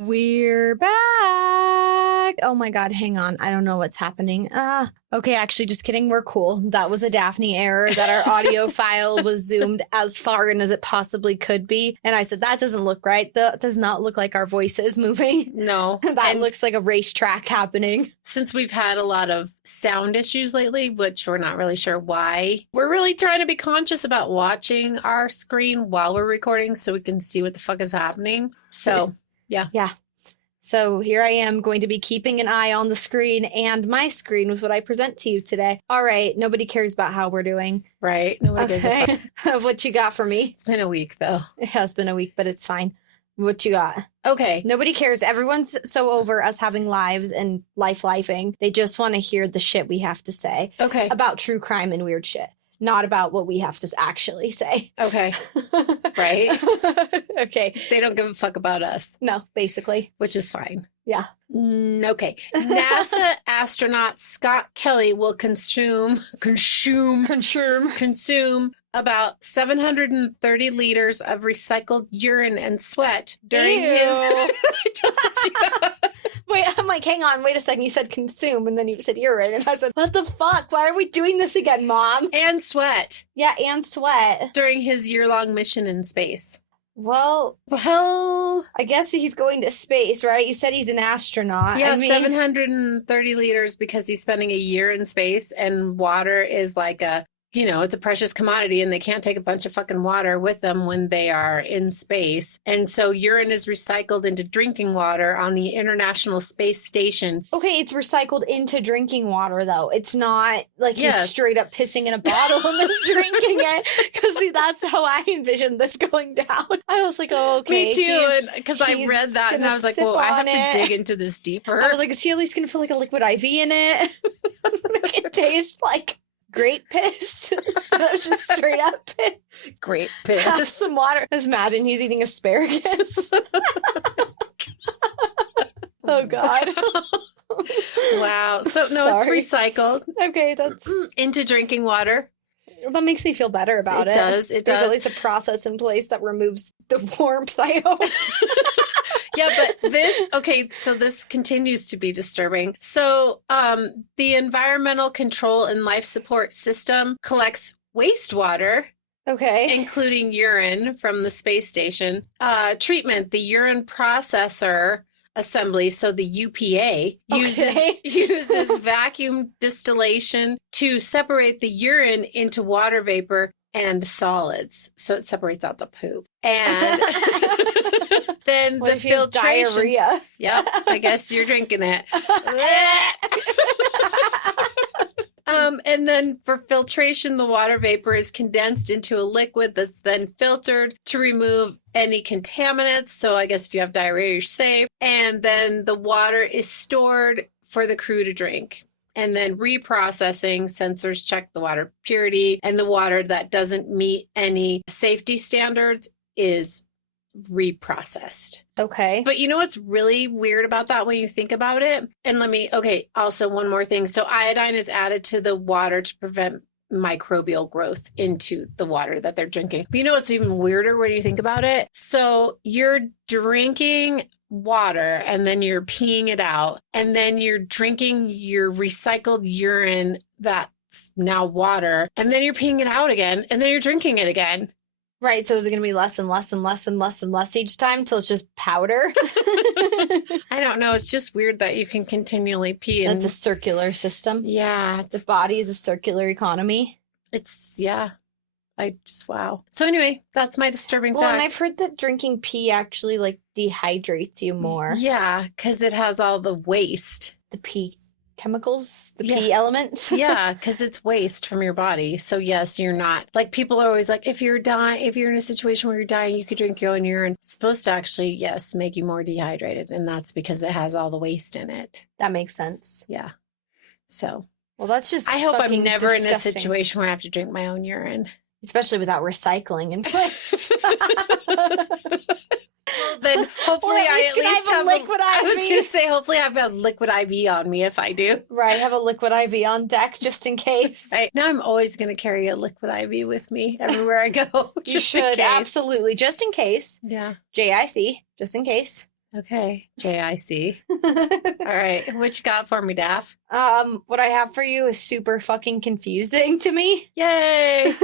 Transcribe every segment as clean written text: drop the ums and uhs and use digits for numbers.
We're back. Oh my God, hang on. I don't know what's happening. Okay, actually, just kidding. We're cool. That was a Daphne error that our audio file was zoomed as far in as it possibly could be. And I said, that doesn't look right. That does not look like our voice is moving. No. That looks like a racetrack happening. Since we've had a lot of sound issues lately, which we're not really sure why, we're really trying to be conscious about watching our screen while we're recording so we can see what the fuck is happening. So, yeah. So here I am going to be keeping an eye on the screen and my screen with what I present to you today. All right. Nobody cares about how we're doing. Right. Nobody gives a fuck. What you got for me? It's been a week, though. It has been a week, but it's fine. What you got? Okay. Nobody cares. Everyone's so over us having lives and lifing. They just want to hear the shit we have to say. Okay. About true crime and weird shit. Not about what we have to actually say. Okay. Right? Okay. They don't give a fuck about us. No, basically. Which is fine. Yeah. Okay. NASA astronaut Scott Kelly will consume about 730 liters of recycled urine and sweat during his... I told you. Wait, I'm like, hang on, wait a second. You said consume, and then you said urine. And I said, what the fuck? Why are we doing this again, Mom? And sweat. Yeah, and sweat. During his year-long mission in space. Well, I guess he's going to space, right? You said he's an astronaut. Yeah, 730 liters because he's spending a year in space, and water is like it's a precious commodity, and they can't take a bunch of fucking water with them when they are in space. And so urine is recycled into drinking water on the International Space Station. Okay, it's recycled into drinking water, though. It's not like he's straight up pissing in a bottle and then drinking it. Because, see, that's how I envisioned this going down. I was like, oh, okay. Me too, because I read that, and I was like, well, I have to dig into this deeper. I was like, is he at least going to put like a liquid IV in it? Make it taste like great piss instead of just straight up piss. Great piss. Have some water. Just imagine he's eating asparagus. Oh, God. Wow. So, no, Sorry. It's recycled. Okay, that's... into drinking water. That makes me feel better about it. It does. There's at least a process in place that removes the warmth, I hope. Yeah, but this continues to be disturbing. So the Environmental Control and Life Support System collects wastewater, including urine from the space station. Treatment, the urine processor assembly, so the UPA, uses vacuum distillation to separate the urine into water vapor and solids. So it separates out the poop. And then the filtration. Diarrhea? Yep, I guess you're drinking it. And then for filtration, the water vapor is condensed into a liquid that's then filtered to remove any contaminants. So I guess if you have diarrhea, you're safe. And then the water is stored for the crew to drink. And then reprocessing, sensors check the water purity, and the water that doesn't meet any safety standards is reprocessed. Okay. But you know what's really weird about that when you think about it? And also one more thing. So iodine is added to the water to prevent microbial growth into the water that they're drinking. But you know what's even weirder when you think about it? So you're drinking water and then you're peeing it out, and then you're drinking your recycled urine that's now water, and then you're peeing it out again, and then you're drinking it again. Right, so is it going to be less and less and less and less and less each time until it's just powder? I don't know. It's just weird that you can continually pee. That's a circular system. Yeah. The body is a circular economy. Wow. So anyway, that's my disturbing fact. Well, and I've heard that drinking pee actually dehydrates you more. Yeah, because it has all the waste. The pee chemicals, the pee elements. Yeah, because it's waste from your body. So yes, you're not, people are always like, if you're in a situation where you're dying, you could drink your own urine. It's supposed to actually, yes, make you more dehydrated. And that's because it has all the waste in it. That makes sense. Yeah. So. Well, that's just I hope I'm never disgusting. In a situation where I have to drink my own urine. Especially without recycling in place. Well, then hopefully I at least have a liquid IV. I was going to say, hopefully I have a liquid IV on me if I do. Right, have a liquid IV on deck just in case. Right. Now I'm always going to carry a liquid IV with me everywhere I go. You should, absolutely. Just in case. Yeah. JIC, just in case. Okay. JIC. All right. What you got for me, Daph? What I have for you is super fucking confusing to me. Yay.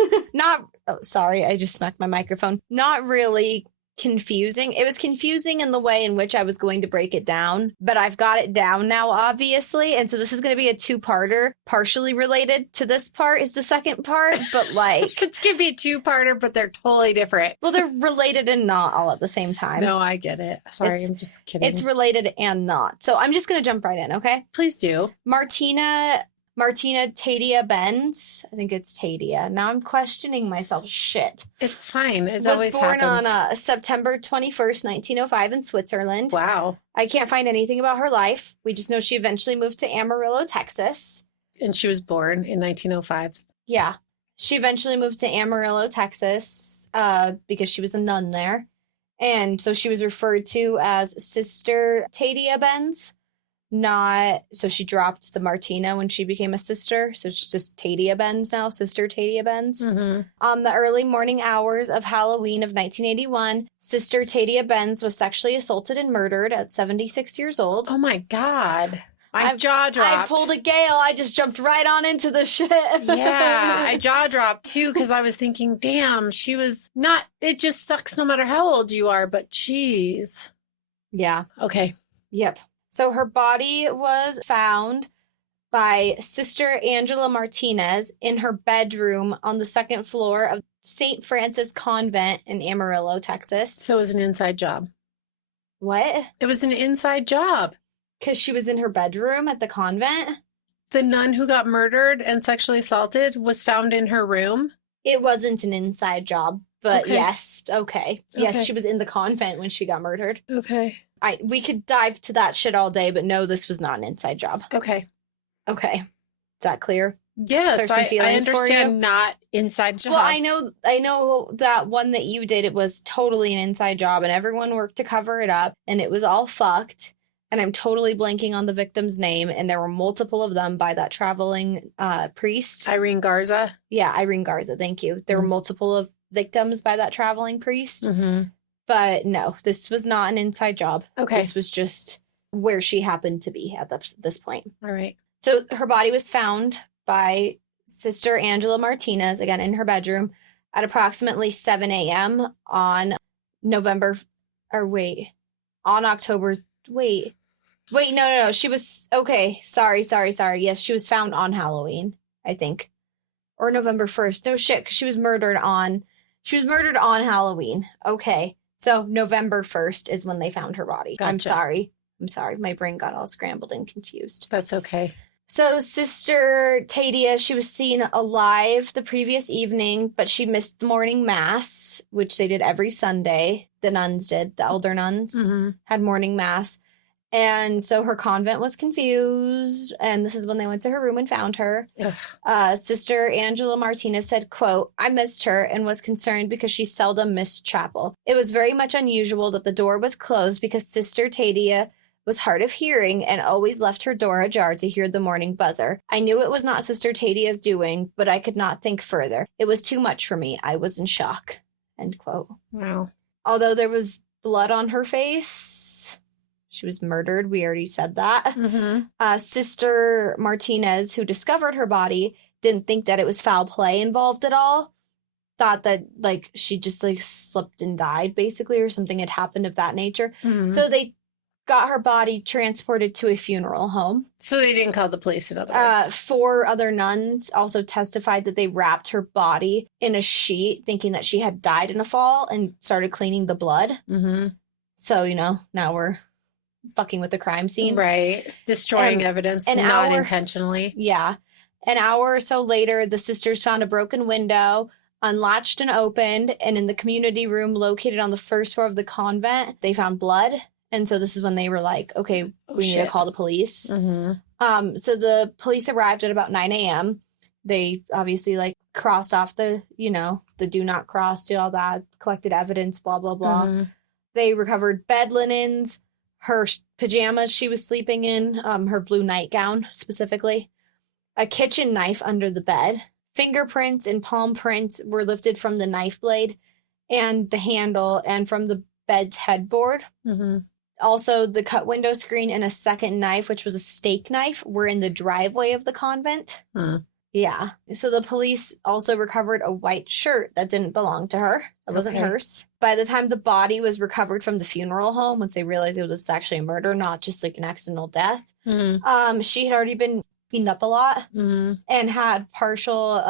Sorry, I just smacked my microphone. Not really confusing. It was confusing in the way in which I was going to break it down, but I've got it down now, obviously. And so this is going to be a two-parter. Partially related to this part is the second part, but like... It's going to be a two-parter, but they're totally different. Well, they're related and not all at the same time. No, I get it. Sorry, I'm just kidding. It's related and not. So I'm just going to jump right in, okay? Please do. Martina Tadea Benz. I think it's Tadea. Now I'm questioning myself. Shit. It's fine. It was always born happens. on September 21st, 1905 in Switzerland. Wow. I can't find anything about her life. We just know she eventually moved to Amarillo, Texas. And she was born in 1905. Yeah. She eventually moved to Amarillo, Texas, because she was a nun there. And so she was referred to as Sister Tadea Benz. So she dropped the Martina when she became a sister. So she's just Tadea Benz now, Sister Tadea Benz. Mm-hmm. On the early morning hours of Halloween of 1981, Sister Tadea Benz was sexually assaulted and murdered at 76 years old. Oh my God. My jaw dropped. I pulled a Gale. I just jumped right on into the shit. Yeah, I jaw dropped too because I was thinking, damn, she was not, it just sucks no matter how old you are, but geez. Yeah. Okay. Yep. So her body was found by Sister Angela Martinez in her bedroom on the second floor of St. Francis Convent in Amarillo, Texas. So it was an inside job. What? It was an inside job. Because she was in her bedroom at the convent? The nun who got murdered and sexually assaulted was found in her room? It wasn't an inside job, but Okay. Yes. Okay. Yes, Okay. she was in the convent when she got murdered. Okay. We could dive to that shit all day, but no, this was not an inside job. Okay. Okay. Is that clear? Yes, There's some I feelings for understand you? not inside job. Well, I know that one that you did, it was totally an inside job and everyone worked to cover it up and it was all fucked. And I'm totally blanking on the victim's name. And there were multiple of them by that traveling priest. Irene Garza. Yeah, Irene Garza. Thank you. There were multiple of victims by that traveling priest. Mm-hmm. But no, this was not an inside job. Okay. This was just where she happened to be at this point. All right. So her body was found by Sister Angela Martinez, again, in her bedroom at approximately 7 a.m. on October. Wait, no. She was, okay. Sorry. Yes, she was found on Halloween, I think. Or November 1st. No shit, because she was murdered on Halloween. Okay. So November 1st is when they found her body. Gotcha. I'm sorry. My brain got all scrambled and confused. That's okay. So Sister Tadea, she was seen alive the previous evening, but she missed morning mass, which they did every Sunday. The nuns did. The elder nuns had morning mass. And so her convent was confused. And this is when they went to her room and found her. Sister Angela Martinez said, quote, "I missed her and was concerned because she seldom missed chapel. It was very much unusual that the door was closed because Sister Tadea was hard of hearing and always left her door ajar to hear the morning buzzer. I knew it was not Sister Tadea's doing, but I could not think further. It was too much for me. I was in shock." End quote. Wow. Although there was blood on her face, she was murdered. We already said that. Sister Martinez, who discovered her body, didn't think that it was foul play involved at all. Thought that like she just like slipped and died basically, or something had happened of that nature. So they got her body transported to a funeral home. So they didn't call the police, in other words. 4 other nuns also testified that they wrapped her body in a sheet, thinking that she had died in a fall, and started cleaning the blood. So, now we're fucking with the crime scene. Right. Destroying evidence, not intentionally. Yeah. An hour or so later, the sisters found a broken window, unlatched and opened, and in the community room located on the first floor of the convent, they found blood. And so this is when they were like, okay, we need to call the police. So the police arrived at about 9 a.m. They obviously like crossed off the do not cross, do all that, collected evidence, blah, blah, blah. They recovered bed linens, her pajamas she was sleeping in, her blue nightgown specifically, a kitchen knife under the bed. Fingerprints and palm prints were lifted from the knife blade and the handle and from the bed's headboard. Also, the cut window screen and a second knife, which was a steak knife, were in the driveway of the convent. Hmm. Yeah. So the police also recovered a white shirt that didn't belong to her. It wasn't Okay. hers. By the time the body was recovered from the funeral home, once they realized it was actually a murder, not just like an accidental death, she had already been cleaned up a lot and had partial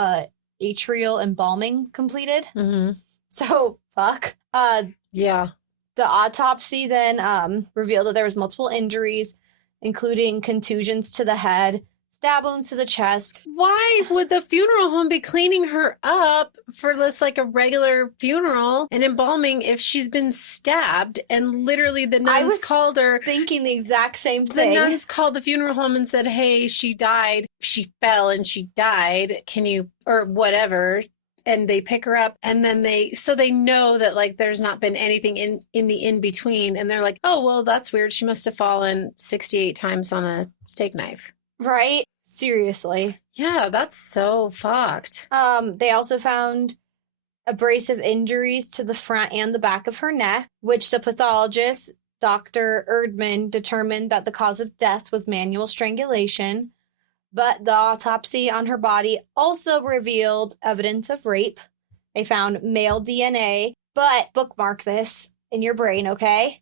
atrial embalming completed. So, fuck. Yeah. The autopsy then revealed that there was multiple injuries, including contusions to the head, stab wounds to the chest. Why would the funeral home be cleaning her up for this like a regular funeral and embalming if she's been stabbed? And literally the nuns called her. Thinking the exact same The thing. nuns called the funeral home and said, hey, she died. She fell and she died. Can you, or whatever. And they pick her up and then they know that like there's not been anything in the in-between. And they're like, oh, well, that's weird. She must have fallen 68 times on a steak knife. Right? Seriously. Yeah, that's so fucked. They also found abrasive injuries to the front and the back of her neck, which the pathologist, Dr. Erdman, determined that the cause of death was manual strangulation. But the autopsy on her body also revealed evidence of rape. They found male DNA, but bookmark this in your brain, okay?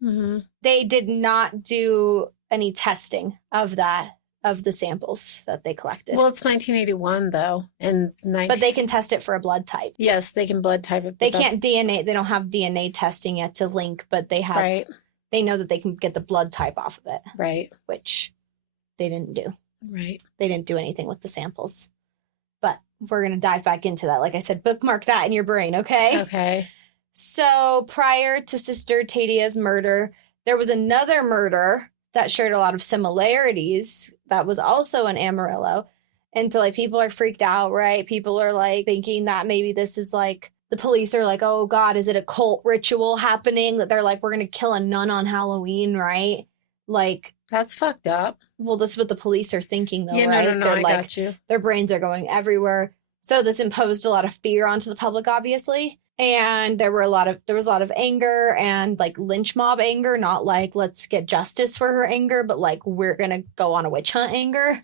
They did not do any testing of the samples that they collected. Well, it's 1981, though. But they can test it for a blood type. Yes, they can blood type it. They can't DNA. They don't have DNA testing yet to link, but they have. Right. They know that they can get the blood type off of it. Right. Which they didn't do. Right. They didn't do anything with the samples. But we're going to dive back into that. Like I said, bookmark that in your brain, okay? Okay. So prior to Sister Tadea's murder, there was another murder that shared a lot of similarities that was also in Amarillo. And so, like, people are freaked out, right? People are, like, thinking that maybe this is, like, the police are like, oh, God, is it a cult ritual happening? That they're like, we're going to kill a nun on Halloween, right? Like, that's fucked up. Well, this is what the police are thinking, though, yeah, right? No, They're I like, got you. Their brains are going everywhere. So this imposed a lot of fear onto the public, obviously. And there was a lot of anger and like lynch mob anger, not like let's get justice for her anger, but like we're gonna go on a witch hunt anger.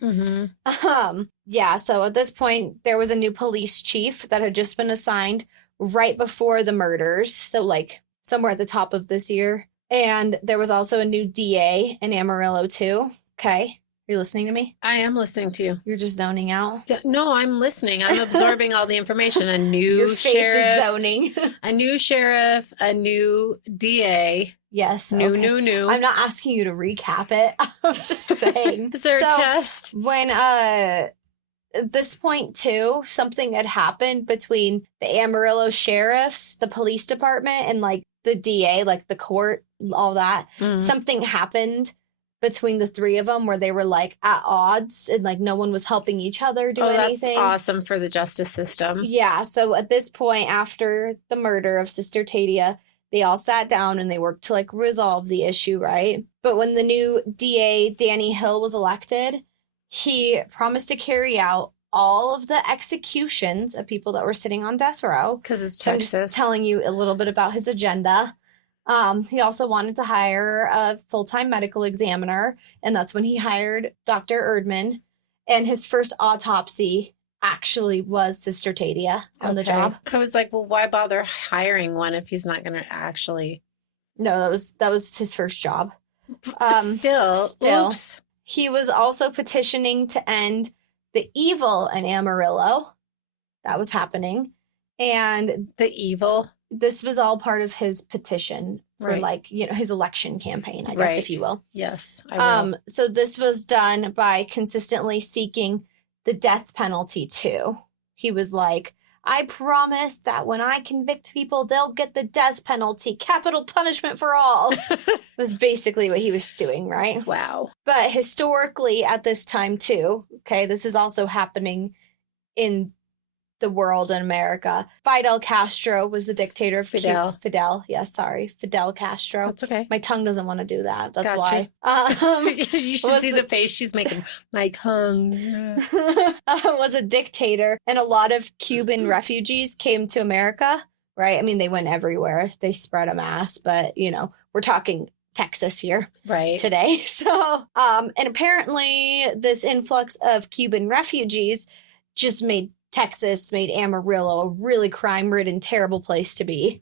Yeah. So at this point, there was a new police chief that had just been assigned right before the murders. So like somewhere at the top of this year, and there was also a new DA in Amarillo too. Okay. Are you listening to me? I am listening to you. You're just zoning out. No, I'm listening. I'm absorbing all the information. A new Your face sheriff, is zoning. a new sheriff, a new DA. Yes. New. I'm not asking you to recap it. I'm just saying. Is there a test? When at this point too, something had happened between the Amarillo sheriffs, the police department, and like the DA, like the court, all that. Something happened between the three of them where they were like at odds and like no one was helping each other do anything. That's awesome for the justice system. Yeah. So at this point, after the murder of Sister Tadea, they all sat down and they worked to like resolve the issue, right? But when the new DA, Danny Hill, was elected, he promised to carry out all of the executions of people that were sitting on death row. Because it's So I'm Texas. just telling you a little bit about his agenda. He also wanted to hire a full-time medical examiner, and that's when he hired Dr. Erdman. And his first autopsy actually was Sister Tadea on the job. I was like, well, why bother hiring one if he's not going to actually? No, that was his first job. Still. Oops. He was also petitioning to end the evil in Amarillo. That was happening. And the evil. This was all part of his petition for his election campaign, I guess, if you will. Yes, I will. So this was done by consistently seeking the death penalty too. He was like, I promise that when I convict people, they'll get the death penalty, capital punishment for all. Was basically what he was doing, right? Wow. But historically at this time too, okay, this is also happening in the world in America. Fidel Castro was the dictator of Fidel. Fidel Castro. That's okay. My tongue doesn't want to do that. That's Gotcha. why. You should see the face she's making. My tongue. Was a dictator, and a lot of Cuban refugees came to America, right? I mean, they went everywhere. They spread a mass, but, we're talking Texas here Right. today. So, and apparently this influx of Cuban refugees just made Amarillo a really crime-ridden, terrible place to be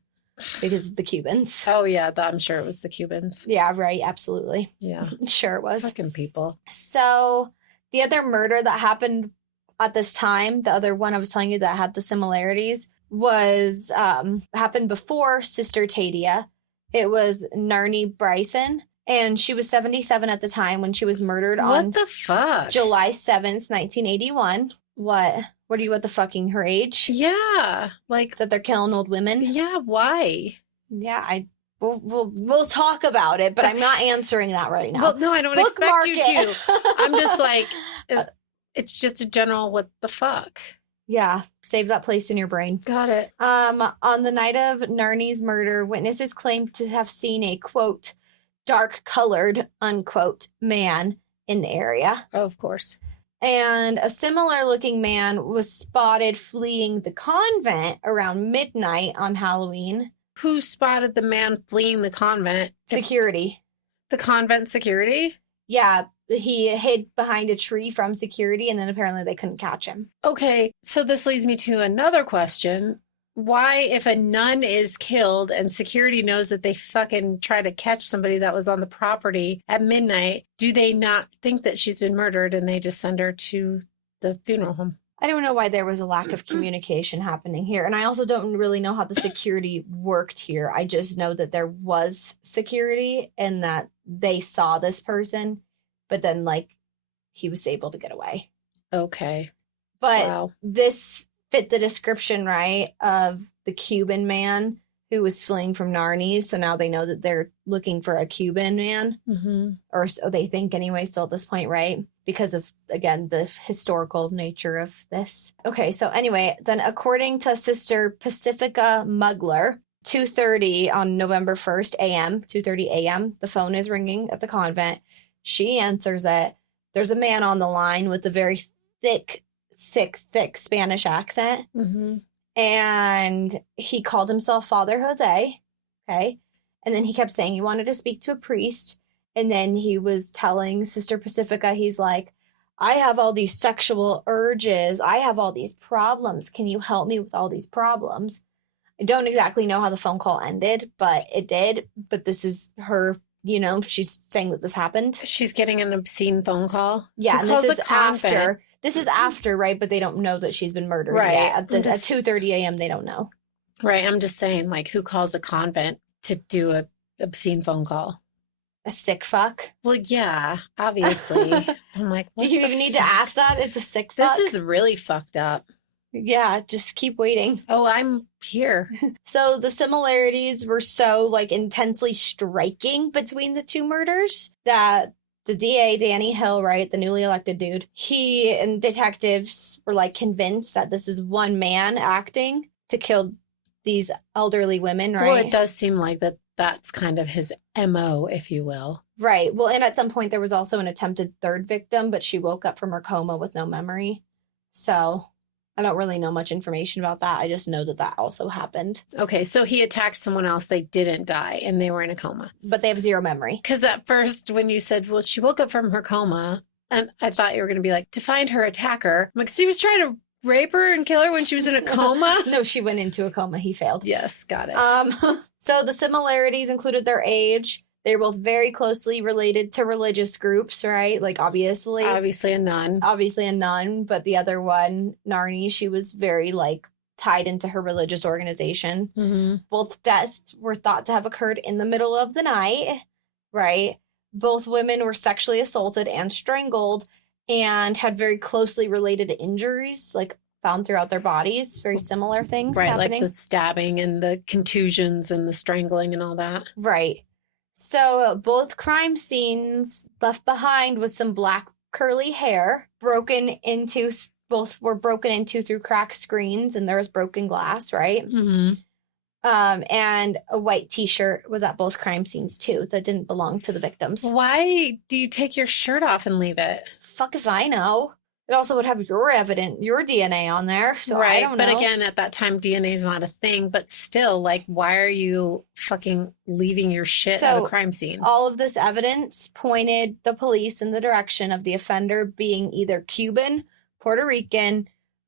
because of the Cubans. Oh, yeah. I'm sure it was the Cubans. Yeah, right. Absolutely. Yeah. Sure it was. Fucking people. So the other murder that happened at this time, the other one I was telling you that had the similarities, was happened before Sister Tadea. It was Narnie Bryson, and she was 77 at the time when she was murdered on What the fuck? July 7th, 1981. What? What are you at the fucking her age? Yeah. Like, That they're killing old women? yeah, why? Yeah, we'll talk about it, but I'm not answering that right now. Well, no, I don't Bookmark expect you it. to. I'm just like, it's just a general what the fuck. Yeah, save that place in your brain. Got it. On the night of Narnie's murder, witnesses claimed to have seen a, quote, dark-colored, unquote, man in the area. Oh, of course. And a similar-looking man was spotted fleeing the convent around midnight on Halloween. Who spotted the man fleeing the convent? Security. The convent security? Yeah, he hid behind a tree from security, and then apparently they couldn't catch him. Okay, so this leads me to another question. Why, if a nun is killed and security knows that they fucking try to catch somebody that was on the property at midnight, do they not think that she's been murdered and they just send her to the funeral home? I don't know why there was a lack of communication happening here. And I also don't really know how the security worked here. I just know that there was security and that they saw this person, but then, like, he was able to get away. Okay. But Wow. this fit the description, right, of the Cuban man who was fleeing from Narnia. So now they know that they're looking for a Cuban man, Mm-hmm. or so they think anyway, still at this point, right? Because of, again, the historical nature of this. Okay, so anyway, then according to Sister Pacifica Mugler, 2:30 on November 1st a.m., 2:30 a.m., the phone is ringing at the convent. She answers it. There's a man on the line with a very thick Spanish accent. Mm-hmm. And he called himself Father Jose. Okay. And then he kept saying he wanted to speak to a priest. And then he was telling Sister Pacifica, he's like, I have all these sexual urges. I have all these problems. Can you help me with all these problems? I don't exactly know how the phone call ended, but it did. But this is her, you know, she's saying that this happened. She's getting an obscene phone call. Yeah, Who and calls this a is convent? after. This is after, right? But they don't know that she's been murdered Right. yet. At I'm just- 2:30 a.m., they don't know. Right. I'm just saying, like, who calls a convent to do a obscene phone call? A sick fuck. Well, yeah, obviously. I'm like, Do what you the even need to fuck? ask that? It's a sick fuck. This is really fucked up. Yeah, just keep waiting. Oh, I'm here. So the similarities were so, like, intensely striking between the two murders that the DA, Danny Hill, right, the newly elected dude, he and detectives were, like, convinced that this is one man acting to kill these elderly women, right? Well, it does seem like that's kind of his MO, if you will. Right. Well, and at some point there was also an attempted third victim, but she woke up from her coma with no memory. So I don't really know much information about that. I just know that also happened. Okay, so he attacked someone else. They didn't die, and they were in a coma. But they have zero memory. Because at first, when you said, well, she woke up from her coma, and I thought you were going to be like, to find her attacker. I'm like, she was trying to rape her and kill her when she was in a coma? No, she went into a coma. He failed. Yes, got it. So the similarities included their age. They were both very closely related to religious groups, right? Like, obviously Obviously a nun. a nun, but the other one, Narnie, she was very, like, tied into her religious organization. Mm-hmm. Both deaths were thought to have occurred in the middle of the night, right? Both women were sexually assaulted and strangled and had very closely related injuries, like, found throughout their bodies. Very similar things Right, happening. like the stabbing and the contusions and the strangling and all that. Right. So both crime scenes left behind with some black curly hair, both were broken into through cracked screens, and there was broken glass, right? Mm-hmm. And a white t-shirt was at both crime scenes too that didn't belong to the victims. Why do you take your shirt off and leave it? Fuck if I know. It also would have your DNA on there. So I Right. don't know. But again, at that time, DNA is not a thing. But still, like, why are you fucking leaving your shit at a crime scene? All of this evidence pointed the police in the direction of the offender being either Cuban, Puerto Rican,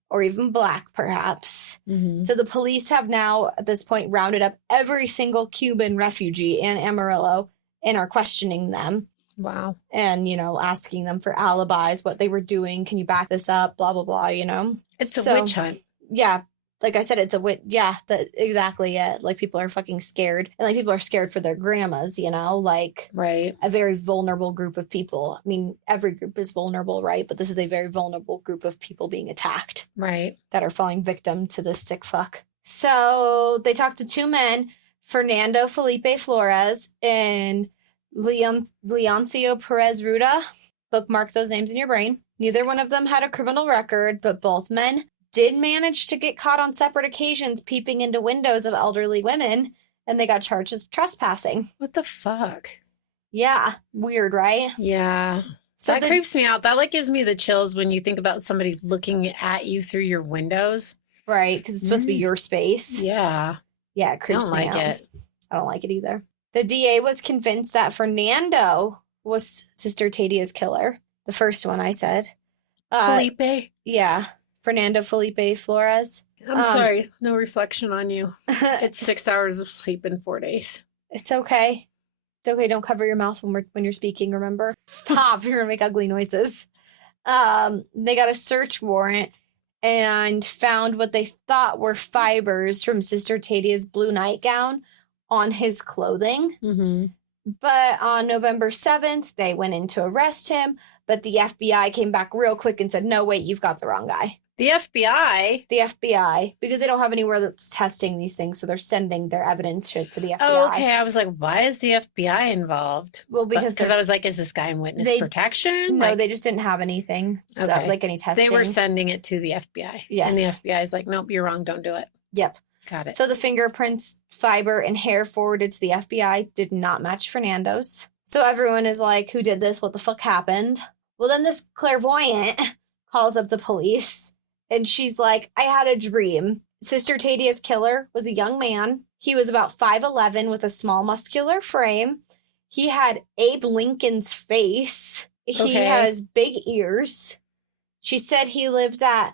or even Black, perhaps. Mm-hmm. So the police have now, at this point, rounded up every single Cuban refugee in Amarillo and are questioning them. Wow. And, asking them for alibis, what they were doing. Can you back this up? Blah, blah, blah, It's a witch hunt. Yeah. Like I said, it's a witch. Yeah, that's exactly it. Like, people are fucking scared. And, like, people are scared for their grandmas, like right. a very vulnerable group of people. I mean, every group is vulnerable, right? But this is a very vulnerable group of people being attacked. Right. That are falling victim to this sick fuck. So they talked to two men, Fernando Felipe Flores and Leoncio Perez Ruda. Bookmark those names in your brain. Neither one of them had a criminal record, but both men did manage to get caught on separate occasions peeping into windows of elderly women, and they got charged with trespassing. What the fuck? Yeah. Weird, right? Yeah. So that creeps me out. That, like, gives me the chills when you think about somebody looking at you through your windows. Right, because it's supposed to be your space. Yeah. Yeah, it creeps me out. I don't like it. I don't like it either. The DA was convinced that Fernando was Sister Tadea's killer. The first one I said. Felipe? Yeah. Fernando Felipe Flores. I'm sorry. No reflection on you. It's 6 hours of sleep in 4 days. It's okay. It's okay. Don't cover your mouth when you're speaking, remember? Stop. You're going to make ugly noises. They got a search warrant and found what they thought were fibers from Sister Tadea's blue nightgown on his clothing. Mm-hmm. But on November 7th, they went in to arrest him, but the FBI came back real quick and said, no, wait, you've got the wrong guy. The FBI? The FBI, because they don't have anywhere that's testing these things, so they're sending their evidence shit to the FBI. Oh, okay. I was like, why is the FBI involved? Well, because I was like, is this guy in witness protection? No, like, they just didn't have anything, like any testing. They were sending it to the FBI. Yes. And the FBI is like, nope, you're wrong. Don't do it. Yep. Got it. So the fingerprints, fiber, and hair forwarded to the FBI did not match Fernando's. So everyone is like, who did this? What the fuck happened? Well, then this clairvoyant calls up the police, and she's like, I had a dream. Sister Tadea's killer was a young man. He was about 5'11" with a small muscular frame. He had Abe Lincoln's face. He has big ears. She said he lives at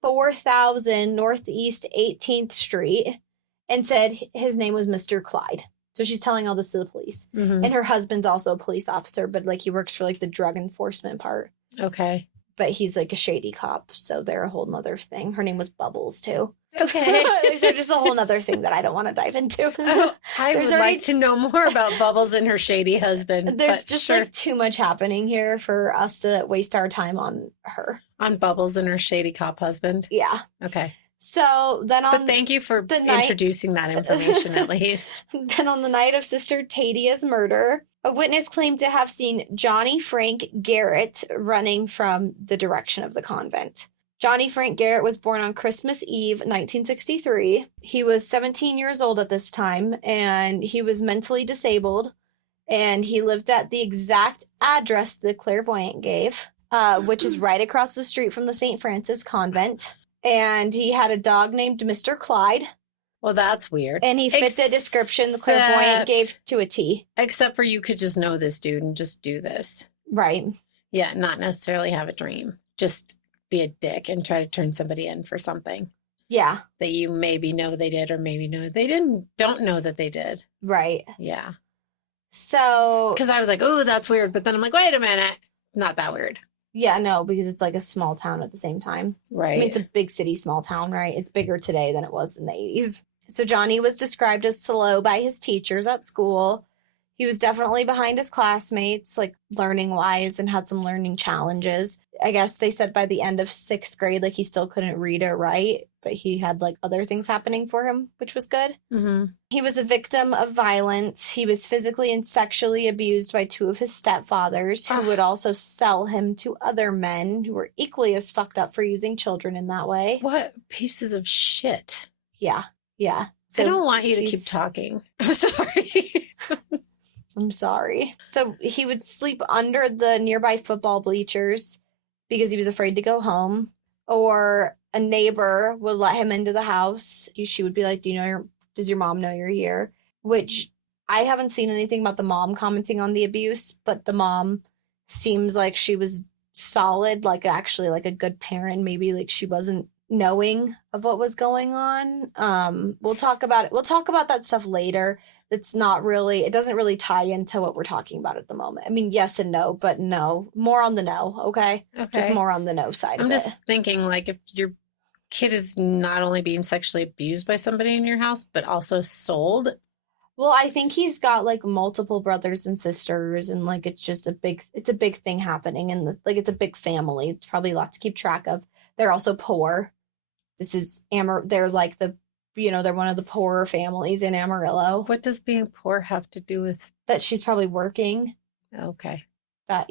4000 Northeast 18th Street and said his name was Mr. Clyde. So she's telling all this to the police. Mm-hmm. And her husband's also a police officer, but like he works for like the drug enforcement part. Okay. But he's like a shady cop, so they're a whole nother thing. Her name was Bubbles too. Okay. They're just a whole nother thing that I don't want to dive into. I would like to know more about Bubbles and her shady husband. There's just like too much happening here for us to waste our time on her. On Bubbles and her shady cop husband? Yeah. Okay. So then But thank you for introducing that information at least. Then on the night of Sister Tadea's murder, a witness claimed to have seen Johnny Frank Garrett running from the direction of the convent. Johnny Frank Garrett was born on Christmas Eve, 1963. He was 17 years old at this time, and he was mentally disabled, and he lived at the exact address the clairvoyant gave, which is right across the street from the St. Francis convent. And he had a dog named Mr. Clyde. Well, that's weird. And he fit the description the clairvoyant gave to a T. Except for you could just know this dude and just do this. Right. Yeah, not necessarily have a dream. Just be a dick and try to turn somebody in for something. Yeah. That you maybe know they did or maybe know they didn't. Don't know that they did. Right. Yeah. So. Because I was like, oh, that's weird. But then I'm like, wait a minute. Not that weird. Yeah, no, because it's like a small town at the same time. Right. I mean, it's a big city, small town, right? It's bigger today than it was in the 80s. So Johnny was described as slow by his teachers at school. He was definitely behind his classmates, like learning wise, and had some learning challenges. I guess they said by the end of 6th grade, like he still couldn't read or write, but he had like other things happening for him, which was good. Mm-hmm. He was a victim of violence. He was physically and sexually abused by 2 of his stepfathers, who would also sell him to other men who were equally as fucked up for using children in that way. What pieces of shit. Yeah. Yeah. So I don't want you to keep talking. I'm sorry. I'm sorry. So he would sleep under the nearby football bleachers because he was afraid to go home, or a neighbor would let him into the house. She would be like, does your mom know you're here? Which I haven't seen anything about the mom commenting on the abuse, but the mom seems like she was solid, like actually like a good parent. Maybe like she wasn't knowing of what was going on. We'll talk about it. We'll talk about that stuff later. It's not really, it doesn't really tie into what we're talking about at the moment. I mean, yes and no, but no. More on the no, okay? Just more on the no side I'm of just it. thinking, like, if your kid is not only being sexually abused by somebody in your house, but also sold. Well, I think he's got like multiple brothers and sisters, and like it's just it's a big thing happening, and like it's a big family. It's probably a lot to keep track of. They're also poor. They're like they're one of the poorer families in Amarillo. What does being poor have to do with that? She's probably working. Okay. That,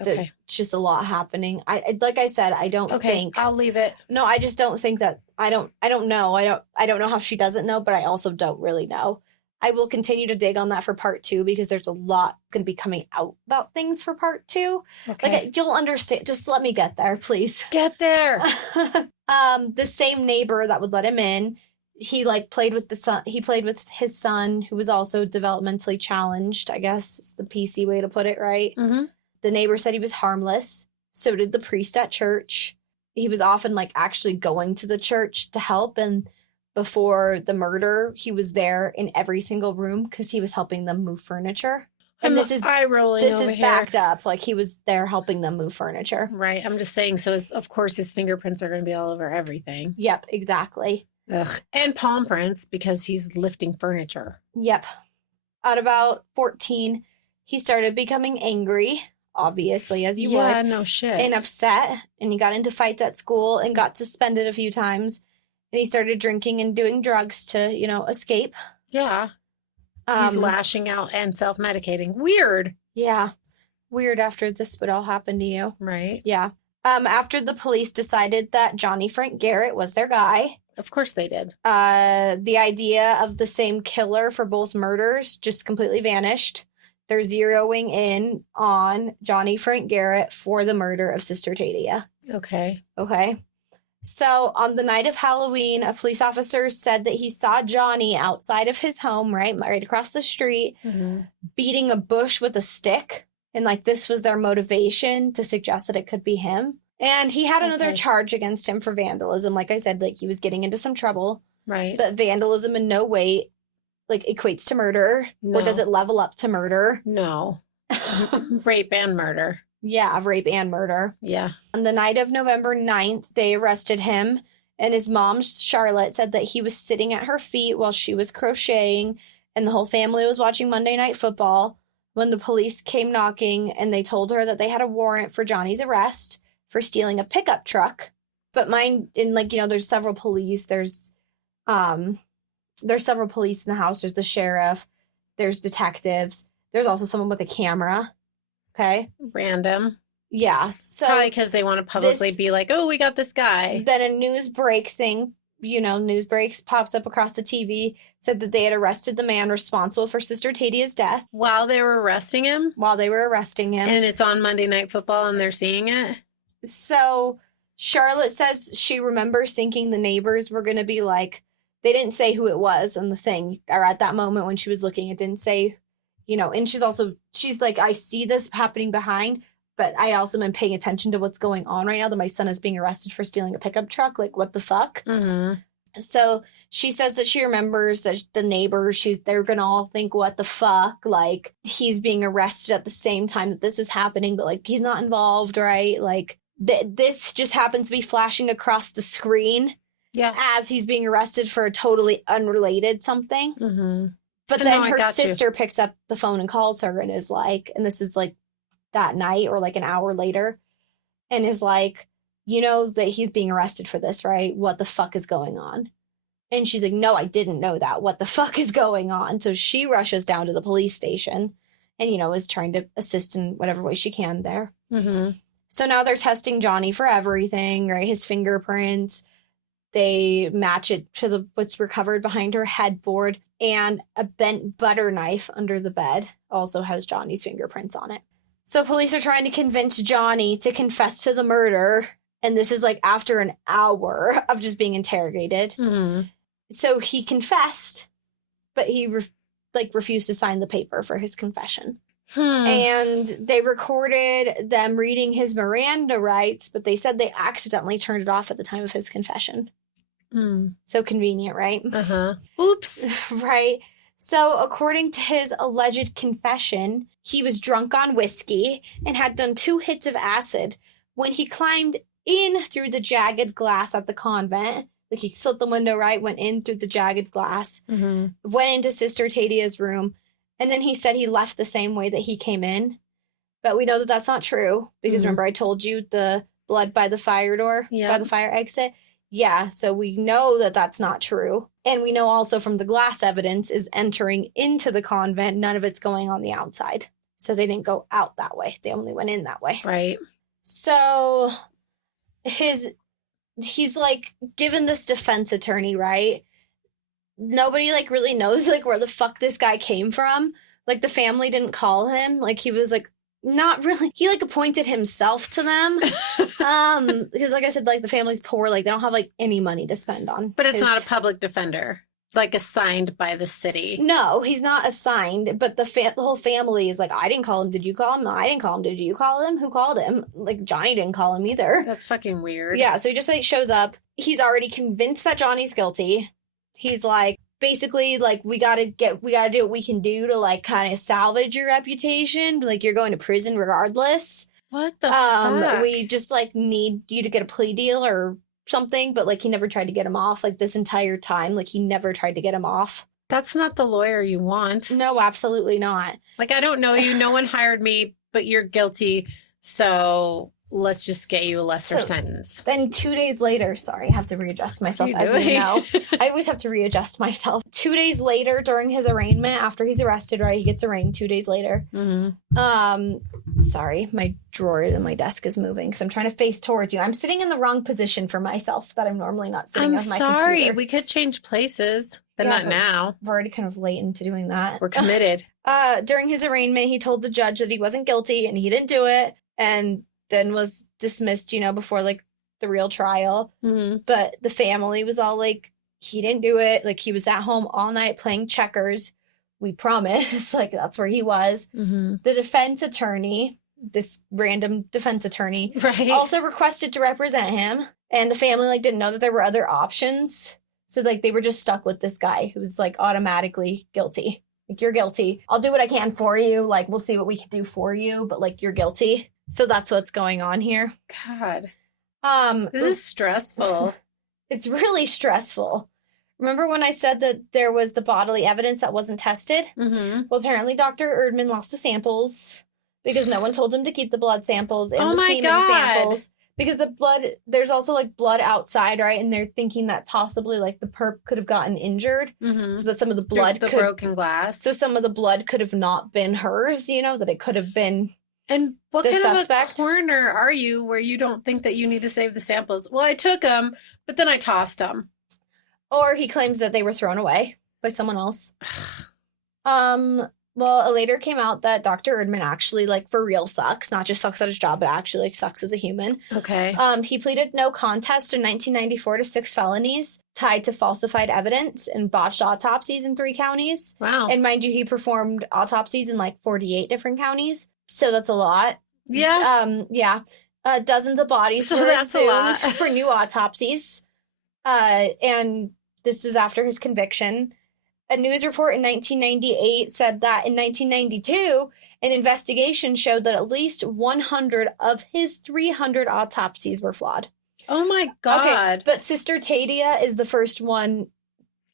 Okay. it's just a lot happening. Like I said, I don't think. I'll leave it. No, I just don't think that. I don't know. I don't know how she doesn't know, but I also don't really know. I will continue to dig on that for part 2 because there's a lot going to be coming out about things for part 2. Okay. Like you'll understand. Just let me get there, please. Get there. The same neighbor that would let him in, he like played with the son. He played with his son, who was also developmentally challenged. I guess it's the PC way to put it, right? Mm-hmm. The neighbor said he was harmless. So did the priest at church. He was often like actually going to the church to help, and before the murder, he was there in every single room because he was helping them move furniture. And this is backed up. Like he was there helping them move furniture. Right. I'm just saying. So of course his fingerprints are going to be all over everything. Yep, exactly. Ugh. And palm prints because he's lifting furniture. Yep. At about 14, he started becoming angry, obviously, as you would. Yeah, no shit. And upset. And he got into fights at school and got suspended a few times. And he started drinking and doing drugs to, escape. Yeah. He's lashing out and self-medicating. Weird. Yeah. Weird after this would all happen to you. Right. Yeah. After the police decided that Johnny Frank Garrett was their guy. Of course they did. The idea of the same killer for both murders just completely vanished. They're zeroing in on Johnny Frank Garrett for the murder of Sister Tadea. Okay. So on the night of Halloween, a police officer said that he saw Johnny outside of his home, right across the street, beating a bush with a stick. And like this was their motivation to suggest that it could be him. And he had another charge against him for vandalism. Like I said, like he was getting into some trouble. Right. But vandalism in no way like equates to murder. No. Or does it level up to murder? No. Rape and murder. Yeah, rape and murder. Yeah. On the night of November 9th, they arrested him, and his mom, Charlotte, said that he was sitting at her feet while she was crocheting, and the whole family was watching Monday Night Football when the police came knocking, and they told her that they had a warrant for Johnny's arrest for stealing a pickup truck. But there's several police. There's several police in the house. There's the sheriff. There's detectives. There's also someone with a camera. Okay. Random. Yeah. So probably because they want to publicly be like, oh, we got this guy. Then a news break thing, news breaks pops up across the TV, said that they had arrested the man responsible for Sister Tadea's death. While they were arresting him? And it's on Monday Night Football and they're seeing it? So Charlotte says she remembers thinking the neighbors were going to be like, they didn't say who it was on the thing, or at that moment when she was looking, it didn't say, and she's like, I see this happening behind, but I also am paying attention to what's going on right now, that my son is being arrested for stealing a pickup truck. Like, what the fuck? Mm-hmm. So she says that she remembers that the neighbors, they're going to all think, what the fuck? Like, he's being arrested at the same time that this is happening, but like, he's not involved, right? Like, this just happens to be flashing across the screen. Yeah. As he's being arrested for a totally unrelated something. Mm-hmm. But then her sister picks up the phone and calls her and is like, and this is like that night or like an hour later, and is like, that he's being arrested for this, right? What the fuck is going on? And she's like, no, I didn't know that. What the fuck is going on? So she rushes down to the police station and, is trying to assist in whatever way she can there. Mm-hmm. So now they're testing Johnny for everything, right? His fingerprints. They match it to what's recovered behind her headboard, and a bent butter knife under the bed also has Johnny's fingerprints on it. So police are trying to convince Johnny to confess to the murder. And this is like after an hour of just being interrogated. Mm. So he confessed, but he refused to sign the paper for his confession. And they recorded them reading his Miranda rights, but they said they accidentally turned it off at the time of his confession. So convenient, right? Uh-huh. Oops. Right. So according to his alleged confession, he was drunk on whiskey and had done 2 hits of acid when he climbed in through the jagged glass at the convent. Like he slit the window, right? Went in through the jagged glass, went into Sister Tadea's room, and then he said he left the same way that he came in. But we know that that's not true because remember I told you the blood by the fire door, by the fire exit? Yeah, so we know that that's not true. And we know also from the glass evidence is entering into the convent. None of it's going on the outside. So they didn't go out that way. They only went in that way. Right. So he's like given this defense attorney, right? Nobody like really knows like where the fuck this guy came from. Like the family didn't call him. Like he was like not really. He like appointed himself to them. Because like I said, like the family's poor. Like they don't have like any money to spend on. But it's not a public defender. Like assigned by the city. No, he's not assigned, but the whole family is like, I didn't call him. Did you call him? No, I didn't call him. Did you call him? Who called him? Like Johnny didn't call him either. That's fucking weird. Yeah, so he just like shows up. He's already convinced that Johnny's guilty. He's like, basically, like we gotta do what we can do to like kind of salvage your reputation. Like you're going to prison regardless. What the fuck? We just like need you to get a plea deal or something, but like he never tried to get him off like this entire time. Like he never tried to get him off. That's not the lawyer you want. No, absolutely not. Like I don't know you, no one hired me, but you're guilty, so let's just get you a lesser sentence. Then 2 days later, sorry, I have to readjust myself, as you know. I always have to readjust myself. 2 days later, during his arraignment, after he's arrested, right, he gets arraigned 2 days later. Sorry, my drawer in my desk is moving because I'm trying to face towards you. I'm sitting in the wrong position for myself that I'm normally not sitting on my sorry, computer. we could change places, but not now. We're already kind of late into doing that. We're committed. During his arraignment, he told the judge that he wasn't guilty and he didn't do it, and then was dismissed, you know, before like the real trial. But the family was all like, he didn't do it. Like he was at home all night playing checkers. We promise. Like that's where he was. The defense attorney, this random defense attorney, right, also requested to represent him. And the family like didn't know that there were other options. So like they were just stuck with this guy who was like automatically guilty. Like you're guilty. I'll do what I can for you. Like we'll see what we can do for you. But like you're guilty. So that's what's going on here. God. This is stressful. It's really stressful. Remember when I said that there was the bodily evidence that wasn't tested? Well, apparently Dr. Erdman lost the samples because no one told him to keep the blood samples and the semen samples. Because the blood, there's also like blood outside, right? And they're thinking that possibly like the perp could have gotten injured. So that some of the blood the broken glass. So some of the blood could have not been hers, you know, that it could have been. And what the kind suspect. of a coroner are you where you don't think that you need to save the samples? Well, I took them, but then I tossed them. Or he claims that they were thrown away by someone else. Well, it later came out that Dr. Erdman actually, like, for real sucks. Not just sucks at his job, but actually, like, sucks as a human. Okay. He pleaded no contest in 1994 to 6 felonies tied to falsified evidence and botched autopsies in 3 counties. Wow. And mind you, he performed autopsies in, like, 48 different counties. So that's a lot. Yeah. Yeah. Dozens of bodies were exhumed for new autopsies. And this is after his conviction. A news report in 1998 said that in 1992, an investigation showed that at least 100 of his 300 autopsies were flawed. Oh my God. Okay, but Sister Tadea is the first one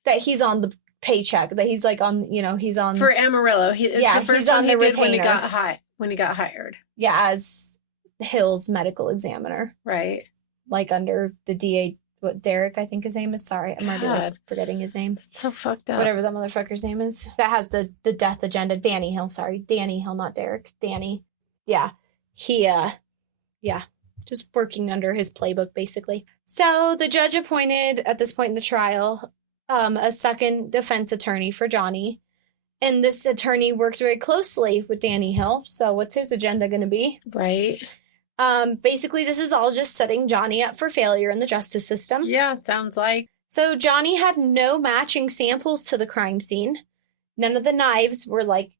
that he's on the paycheck, that he's like on, you know, he's on. For Amarillo. It's the first one he did when he got hired. Yeah, as Hill's medical examiner. Right. Like under the DA. What Derek, I think his name is. Sorry, I'm already like forgetting his name. It's so fucked up. Whatever that motherfucker's name is. That has the death agenda. Danny Hill, sorry. Danny Hill, not Derek. Danny. Yeah. He, just working under his playbook, basically. So the judge appointed, at this point in the trial, a second defense attorney for Johnny. And this attorney worked very closely with Danny Hill. So what's his agenda going to be? Right. Basically, this is all just setting Johnny up for failure in the justice system. Yeah, sounds like. So Johnny had no matching samples to the crime scene. None of the knives were like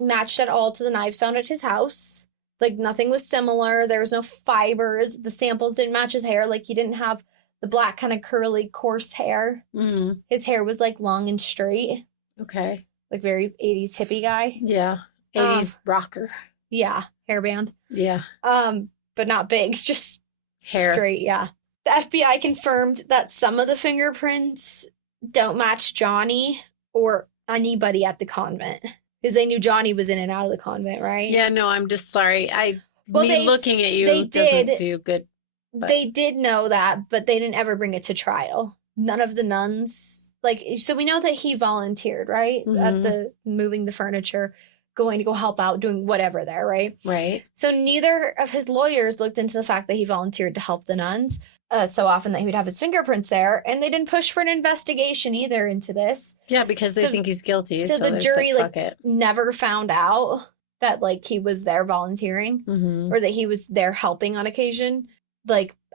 matched at all to the knives found at his house. Like nothing was similar. There was no fibers. The samples didn't match his hair. Like he didn't have the black kind of curly, coarse hair. Mm. His hair was like long and straight. Okay. Like very 80s hippie guy. Yeah. 80s rocker. Yeah. Hairband. Yeah. But not big, just Hair. straight, yeah. The FBI confirmed that some of the fingerprints don't match Johnny or anybody at the convent. Because they knew Johnny was in and out of the convent, right? Yeah, no, I'm just sorry. They- looking at you they doesn't did- do good. But- They did know that, but they didn't ever bring it to trial. None of the nuns, so we know that he volunteered, right? Mhm. At the moving the furniture, going to go help out, doing whatever there, right? Right. So neither of his lawyers looked into the fact that he volunteered to help the nuns so often that he would have his fingerprints there, and they didn't push for an investigation either into this. Yeah, because they think he's guilty. So the they're jury just fuck it. never found out that he was there volunteering Mm-hmm. or that he was there helping on occasion,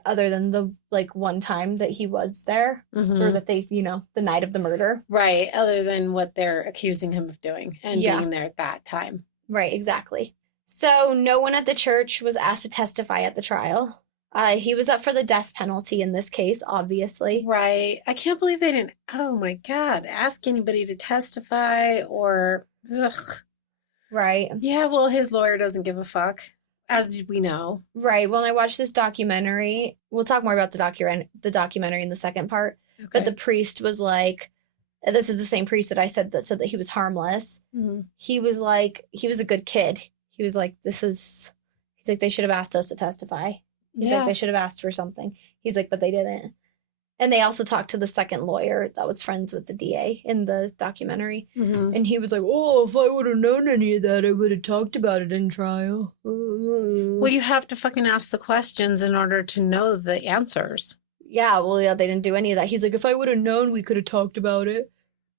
other than the one time that he was there Mm-hmm. or that they, the night of the murder. Right. Other than what they're accusing him of doing and Yeah. being there at that time. Right, exactly. So no one at the church was asked to testify at the trial. He was up for the death penalty in this case, obviously. Right. I can't believe they didn't, oh my God, ask anybody to testify or, ugh. Right. Yeah, well, his lawyer doesn't give a fuck, as we know. Right. When I watched this documentary, we'll talk more about the documentary in the second part. Okay. But the priest was like, and this is the same priest that I said that he was harmless. Mm-hmm. He was like, he was a good kid. He was like, he's like, they should have asked us to testify. He's like, they should have asked for something. He's like, but they didn't. And they also talked to the second lawyer that was friends with the DA in the documentary. Mm-hmm. And he was like, oh, if I would have known any of that, I would have talked about it in trial. Well, you have to fucking ask the questions in order to know the answers. Yeah, well, yeah, they didn't do any of that. He's like, if I would have known, we could have talked about it.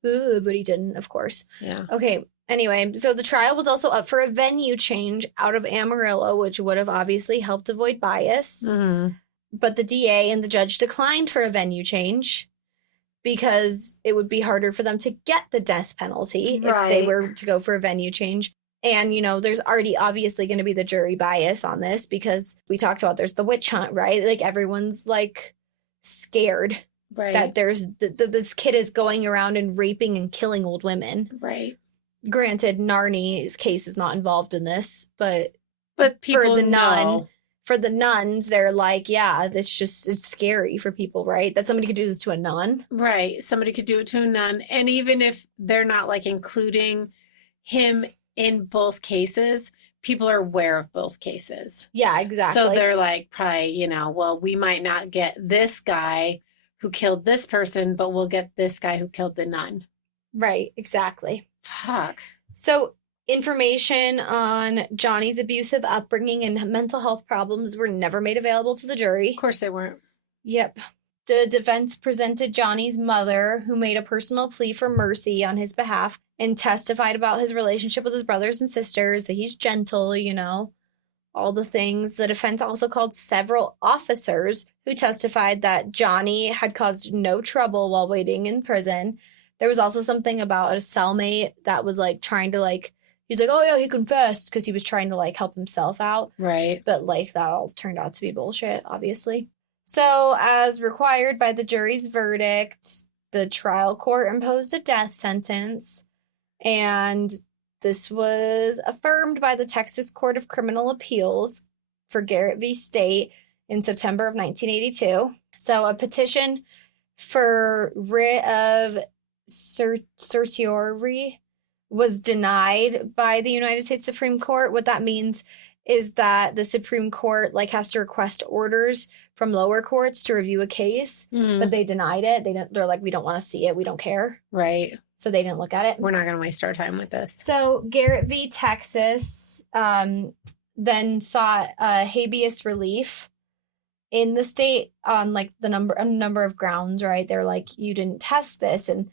But he didn't, of course. Yeah. Okay, anyway, so the trial was also up for a venue change out of Amarillo, which would have obviously helped avoid bias. Mm-hmm. But the DA and the judge declined for a venue change because it would be harder for them to get the death penalty if they were to go for a venue change. And, there's already obviously going to be the jury bias on this because we talked about there's the witch hunt, right? Like everyone's scared that there's this kid is going around and raping and killing old women. Right. Granted, Narni's case is not involved in this, but people know. For the nuns, they're like, yeah, it's scary for people, right? That somebody could do this to a nun. Right. Somebody could do it to a nun. And even if they're not including him in both cases, people are aware of both cases. Yeah, exactly. So they're probably, well, we might not get this guy who killed this person, but we'll get this guy who killed the nun. Right, exactly. Fuck. So information on Johnny's abusive upbringing and mental health problems were never made available to the jury. Of course they weren't. Yep. The defense presented Johnny's mother, who made a personal plea for mercy on his behalf and testified about his relationship with his brothers and sisters, that he's gentle, all the things. The defense also called several officers who testified that Johnny had caused no trouble while waiting in prison. There was also something about a cellmate that was trying to he's like, oh yeah, he confessed because he was trying to help himself out. Right. But that all turned out to be bullshit, obviously. So as required by the jury's verdict, the trial court imposed a death sentence. And this was affirmed by the Texas Court of Criminal Appeals for Garrett v. State in September of 1982. So a petition for writ of certiorari was denied by the United States Supreme Court. What that means is that the Supreme Court has to request orders from lower courts to review a case, but they denied it. They're like, we don't want to see it. We don't care. Right. So they didn't look at it. We're not going to waste our time with this. So Garrett v. Texas then sought habeas relief in the state on a number of grounds, right? They're like, you didn't test this. And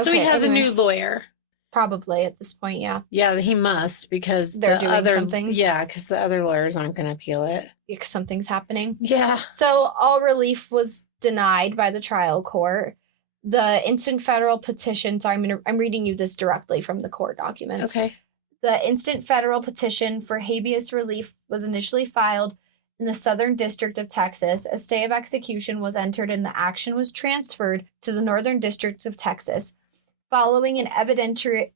so he has a new lawyer. Probably at this point, yeah. Yeah, he must because They're doing something. Yeah, because the other lawyers aren't going to appeal it. Because something's happening. Yeah. So all relief was denied by the trial court. The instant federal petition, sorry, I'm reading you this directly from the court documents. Okay. The instant federal petition for habeas relief was initially filed in the Southern District of Texas. A stay of execution was entered and the action was transferred to the Northern District of Texas. Following an evidentiary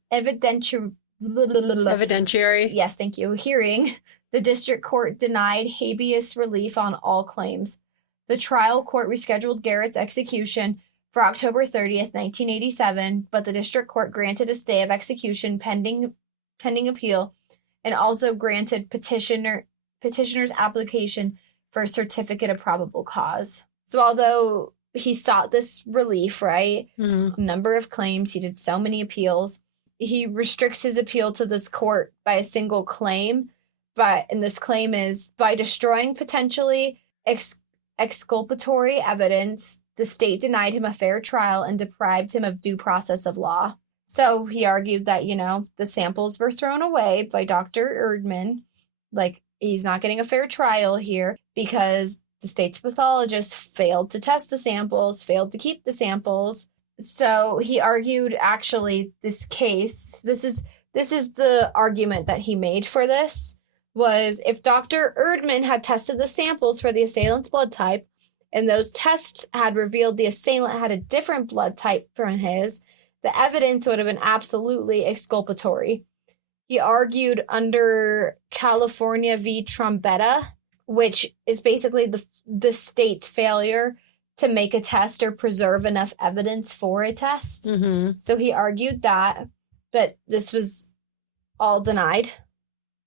yes, thank you, hearing, the district court denied habeas relief on all claims. The trial court rescheduled Garrett's execution for October 30th, 1987, but the district court granted a stay of execution pending appeal and also granted petitioner's application for a certificate of probable cause. So although he sought this relief, right? Mm-hmm. A number of claims. He did so many appeals. He restricts his appeal to this court by a single claim. And this claim is by destroying potentially exculpatory evidence, the state denied him a fair trial and deprived him of due process of law. So he argued that, the samples were thrown away by Dr. Erdman. Like, he's not getting a fair trial here because the state's pathologist failed to test the samples, failed to keep the samples. So he argued, actually, this case, this is the argument that he made for this, was if Dr. Erdman had tested the samples for the assailant's blood type, and those tests had revealed the assailant had a different blood type from his, the evidence would have been absolutely exculpatory. He argued under California v. Trombetta, which is basically the state's failure to make a test or preserve enough evidence for a test. Mm-hmm. So he argued that, but this was all denied.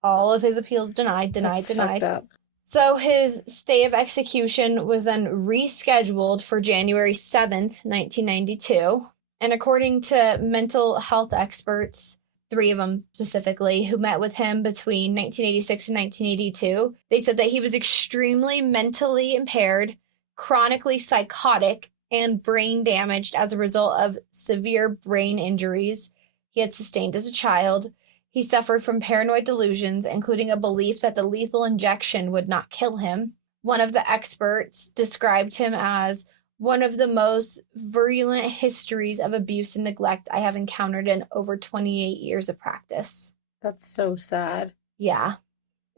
All of his appeals denied. That's fucked up. So his stay of execution was then rescheduled for January 7th, 1992. And according to mental health experts, 3 of them specifically, who met with him between 1986 and 1982, they said that he was extremely mentally impaired, chronically psychotic, and brain damaged as a result of severe brain injuries he had sustained as a child. He suffered from paranoid delusions, including a belief that the lethal injection would not kill him. One of the experts described him as one of the most virulent histories of abuse and neglect I have encountered in over 28 years of practice. That's so sad. Yeah,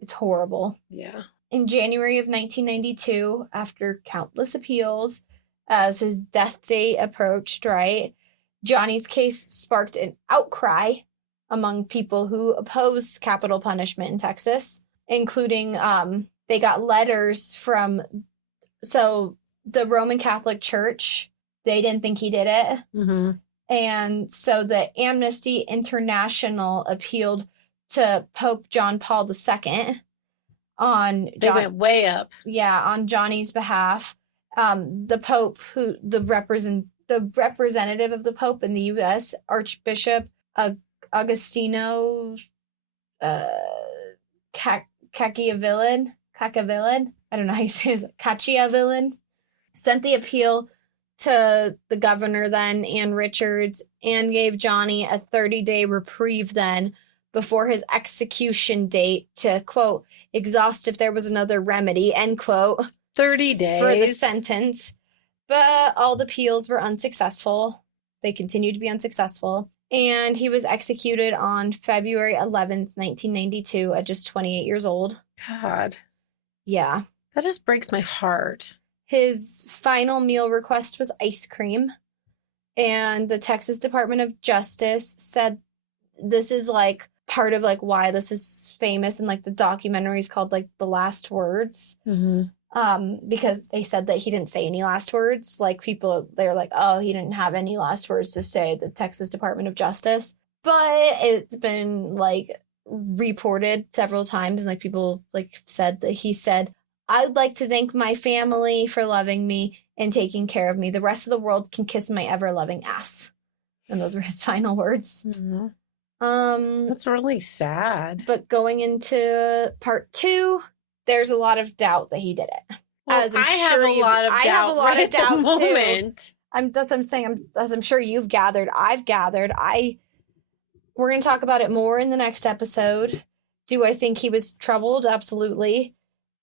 it's horrible. Yeah. In January of 1992, after countless appeals, as his death date approached, right, Johnny's case sparked an outcry among people who opposed capital punishment in Texas, including they got letters from, so the Roman Catholic Church, they didn't think he did it. Mm-hmm. And so the Amnesty International appealed to Pope John Paul II They went way up. Yeah, on Johnny's behalf. The Pope, the representative of the Pope in the U.S., Archbishop Agostino Caciavillan, I don't know how you say it, Caciavillan, sent the appeal to the governor then, Ann Richards, and gave Johnny a 30-day reprieve then before his execution date to, quote, exhaust if there was another remedy, end quote. 30 days. For the sentence. But all the appeals were unsuccessful. They continued to be unsuccessful. And he was executed on February 11th, 1992 at just 28 years old. God. Yeah. That just breaks my heart. His final meal request was ice cream. And the Texas Department of Justice said this is like part of like why this is famous, and like the documentary is called like The Last Words. Mm-hmm. Because they said that he didn't say any last words. Like people, they're like, oh, he didn't have any last words to say, the Texas Department of Justice. But it's been like reported several times, and like people like said that he said, I'd like to thank my family for loving me and taking care of me. The rest of the world can kiss my ever-loving ass. And those were his final words. Mm-hmm. That's really sad. But going into part 2, there's a lot of doubt that he did it. Well, I have a lot of doubt too. That's what I'm saying. As I'm sure you've gathered, I've gathered. We're going to talk about it more in the next episode. Do I think he was troubled? Absolutely.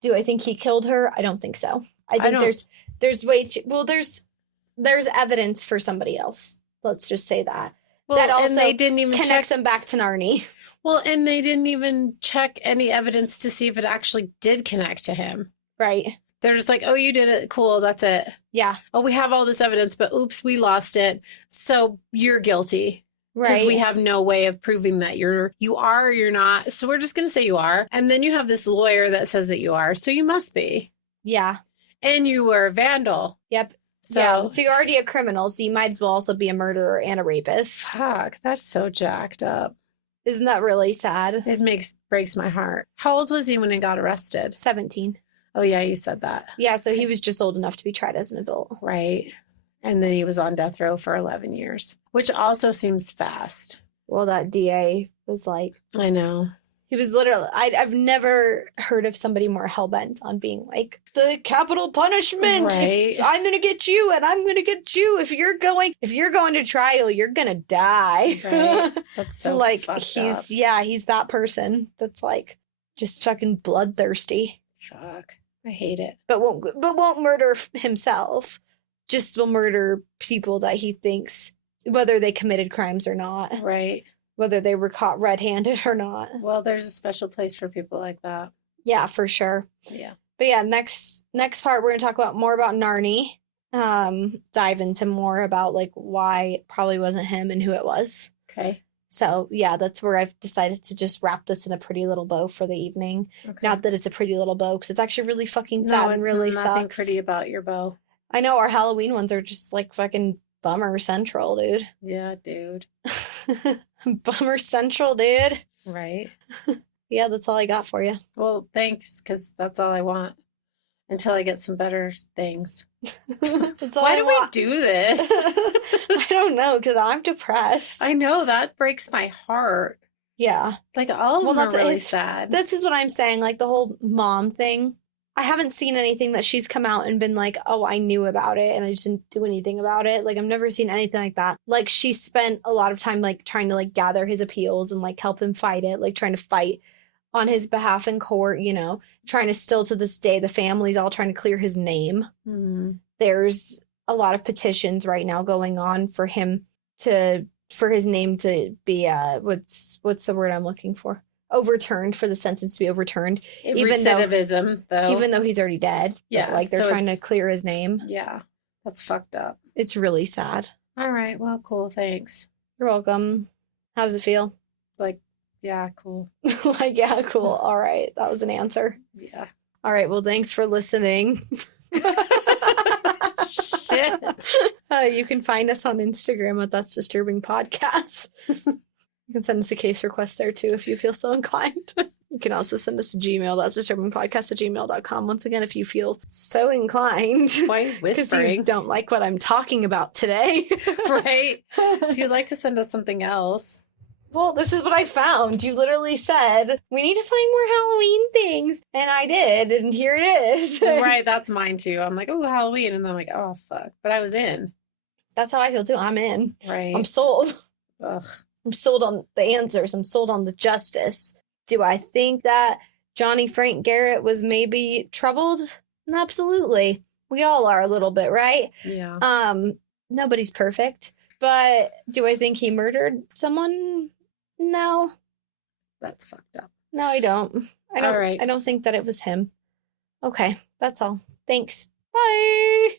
Do I think he killed her? I don't think so. I think there's way too, well, there's evidence for somebody else. Let's just say that. Well, that also and they didn't even connects him back to Narnie. Well, and they didn't even check any evidence to see if it actually did connect to him. Right. They're just like, oh, you did it. Cool. That's it. Yeah. Oh, we have all this evidence, but oops, we lost it. So you're guilty. Right. Because we have no way of proving that you are or you're not. So we're just going to say you are. And then you have this lawyer that says that you are. So you must be. Yeah. And you were a vandal. Yep. So, yeah. So you're already a criminal. So you might as well also be a murderer and a rapist. Fuck. That's so jacked up. Isn't that really sad? It breaks my heart. How old was he when he got arrested? 17. Oh, yeah, you said that. Yeah, so he was just old enough to be tried as an adult. Right. And then he was on death row for 11 years, which also seems fast. Well, that DA was like... I know. He was literally... I've never heard of somebody more hell-bent on being like, the capital punishment! Right. I'm going to get you, and I'm going to get you. If you're going to trial, you're going to die. Right. That's so like, fucked up. he's that person that's like, just fucking bloodthirsty. Fuck. I hate it. But won't murder himself. Just will murder people that he thinks, whether they committed crimes or not. Right. Whether they were caught red-handed or not. Well, there's a special place for people like that. Yeah, for sure. Yeah. But yeah, next part we're gonna talk more about Narnie. Dive into more about like why it probably wasn't him and who it was. Okay. So yeah, that's where I've decided to just wrap this in a pretty little bow for the evening. Okay. Not that it's a pretty little bow, because it's actually really fucking sad and really nothing sucks. pretty about your bow. I know our Halloween ones are just like fucking bummer central, dude. Yeah, dude. Bummer central, dude. Right. Yeah, that's all I got for you. Well, thanks, because that's all I want until I get some better things. That's all Why I do want. we do this? I don't know, because I'm depressed. I know that breaks my heart. Yeah. Like all of them are really it's sad. This is what I'm saying. Like the whole mom thing. I haven't seen anything that she's come out and been like, oh, I knew about it and I just didn't do anything about it. Like I've never seen anything like that. Like she spent a lot of time like trying to like gather his appeals and like help him fight it, like trying to fight on his behalf in court, you know, trying to still to this day, the family's all trying to clear his name. Mm. There's a lot of petitions right now going on for his name to be what's the word I'm looking for? Overturned, for the sentence to be overturned. Recidivism, though. Even though he's already dead. Yeah. Like they're trying to clear his name. Yeah. That's fucked up. It's really sad. All right. Well, cool. Thanks. You're welcome. How does it feel? Like, yeah, cool. Like, yeah, cool. All right. That was an answer. Yeah. All right. Well, thanks for listening. Shit. You can find us on Instagram at That's Disturbing Podcast. You can send us a case request there too if you feel so inclined. You can also send us a Gmail, that's disturbingpodcast@gmail.com. Once again, if you feel so inclined. Why Because you whispering? don't like what I'm talking about today. Right. If you'd like to send us something else. Well, this is what I found. You literally said, we need to find more Halloween things. And I did, and here it is. Right. That's mine too. I'm like, oh, Halloween. And then I'm like, oh, fuck. But I was in. That's how I feel too. I'm in. Right. I'm sold. Ugh. I'm sold on the answers. I'm sold on the justice. Do I think that Johnny Frank Garrett was maybe troubled? Absolutely. We all are a little bit, right? Yeah. Nobody's perfect. But do I think he murdered someone? No. That's fucked up. No, I don't. All right. I don't think that it was him. Okay, that's all. Thanks. Bye.